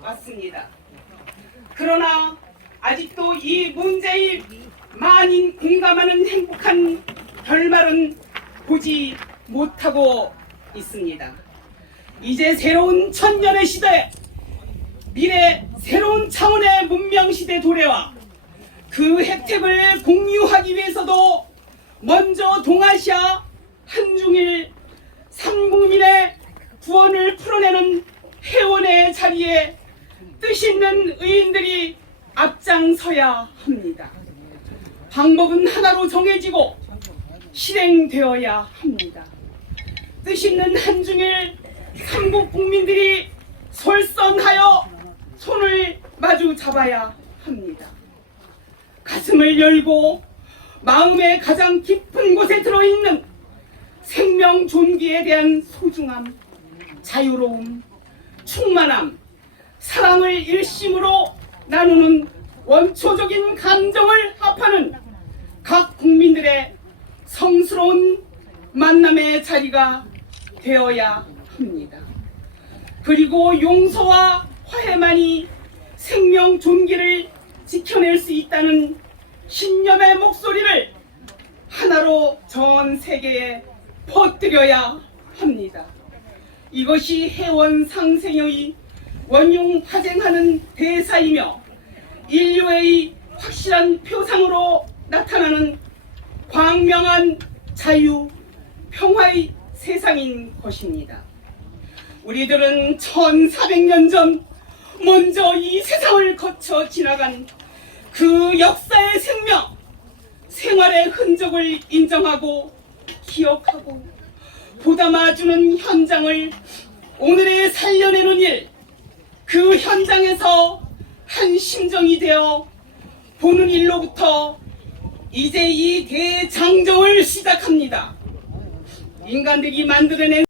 맞습니다. 그러나 아직도 이 문제에 많이 공감하는 행복한 결말은 보지 못하고 있습니다. 이제 새로운 천년의 시대, 미래 새로운 차원의 문명 시대 도래와 그 혜택을 공유하기 위해서도 먼저 동아시아 한중일 삼국민의 구원을 풀어내는 회원의 자리에 뜻 있는 의인들이 앞장서야 합니다. 방법은 하나로 정해지고 실행되어야 합니다. 뜻 있는 한중일 삼국 국민들이 솔선하여 손을 마주 잡아야 합니다. 가슴을 열고 마음의 가장 깊은 곳에 들어있는 생명 존귀에 대한 소중함, 자유로움, 충만함, 사랑을 일심으로 나누는 원초적인 감정을 합하는 각 국민들의 성스러운 만남의 자리가 되어야 합니다. 그리고 용서와 화해만이 생명 존귀를 지켜낼 수 있다는 신념의 목소리를 하나로 전 세계에 퍼뜨려야 합니다. 이것이 해원 상생의 원흉화쟁하는 대사이며 인류의 확실한 표상으로 나타나는 광명한 자유, 평화의 세상인 것입니다. 우리들은 1400년 전 먼저 이 세상을 거쳐 지나간 그 역사의 생명, 생활의 흔적을 인정하고 기억하고 보담아주는 현장을 오늘의 살려내는 일, 그 현장에서 한 심정이 되어 보는 일로부터 이제 이 대장정을 시작합니다. 인간들이 만들어낸